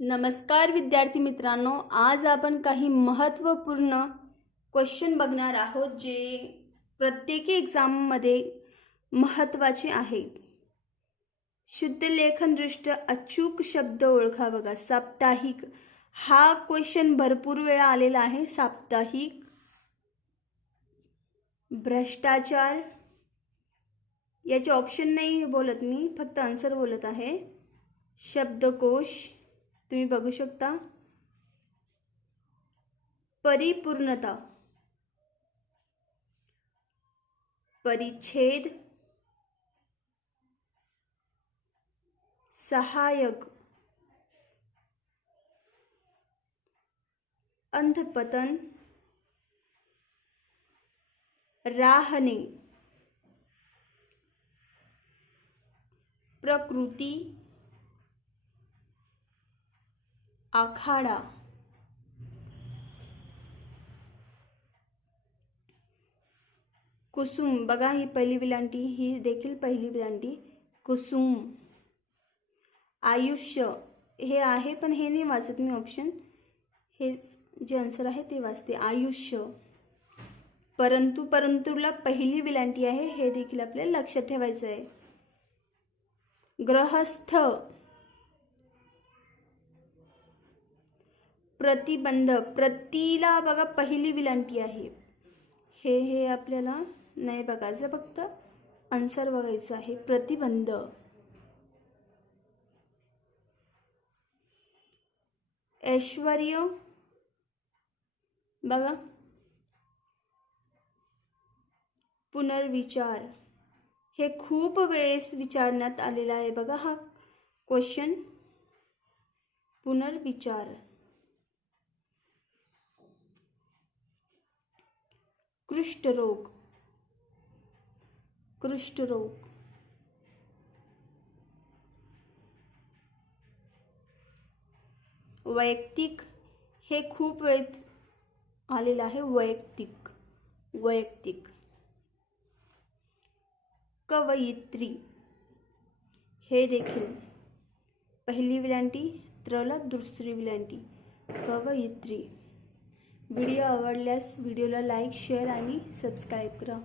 नमस्कार विद्यार्थी मित्रांनो, आज आपण काही महत्त्वपूर्ण क्वेश्चन बघणार आहोत जे प्रत्येकी एक्झाममध्ये महत्त्वाचे आहेत. शुद्ध लेखनदृष्ट्या अचूक शब्द ओळखा. बघा, साप्ताहिक हा क्वेश्चन भरपूर वेळा आलेला आहे. साप्ताहिक, भ्रष्टाचार, याचे ऑप्शन नाही बोलत मी, फक्त आन्सर बोलत आहे. शब्दकोश तुम्ही बघू शकता. परिपूर्णता, परिच्छेद, सहायक, अंधपतन, राहणे, प्रकृती, आखाडा, कुसुम. बघा, ही पहिली विलांटी, ही देखील पहिली विलांटी. कुसुम. आयुष्य हे आहे, पण हे नाही वाचत मी ऑप्शन, हे जे आन्सर आहे ते वाचते. आयुष्य. परंतु, परंतुला पहिली विलांटी आहे, हे देखील आपल्याला लक्षात ठेवायचं आहे. ग्रहस्थ, प्रतिबंध. प्रतीला बघा पहिली विलांटी आहे, हे आपल्याला नाही बघायचं, फक्त आन्सर बघायचं आहे. प्रतिबंध. ऐश्वर्य, बघा पुनर्विचार. हे खूप वेळेस विचारण्यात आलेला आहे. बघा हा क्वेश्चन, पुनर्विचार. कुष्ठरोग, कुष्ठरोग. वैयक्तिक हे खूप वेळ आलेलं आहे. वैयक्तिक, वैयक्तिक. कवयित्री हे देखील पहिली विलांटी, त्रला दुसरी विलांटी. कवयित्री. व्हिडिओ आवडल्यास व्हिडिओला लाईक, शेअर आणि सबस्क्राईब करा.